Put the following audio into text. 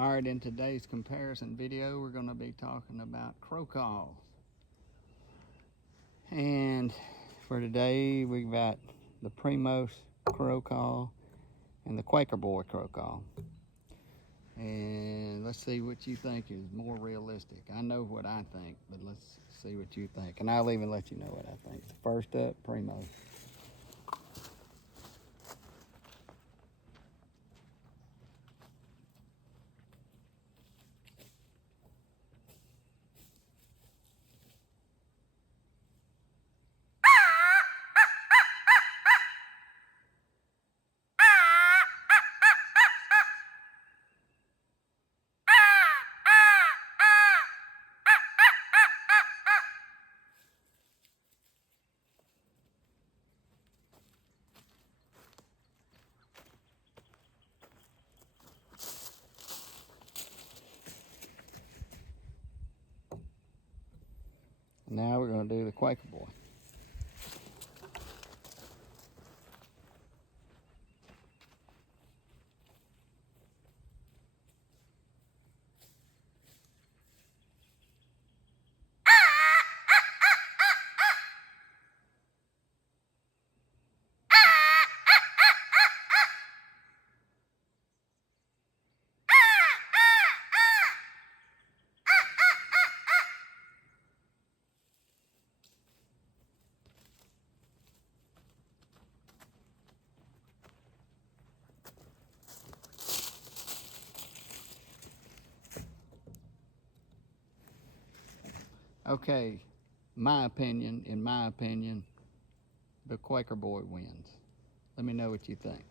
All right, in today's comparison video, we're going to be talking about crow calls. And for today, we've got the Primos crow call and the Quaker boy crow call. And let's see what you think is more realistic. I know what I think, but let's see what you think. And I'll even let you know what I think. First up, Primos. Now we're going to do the Quaker boy. Okay, in my opinion, the Quaker boy wins. Let me know what you think.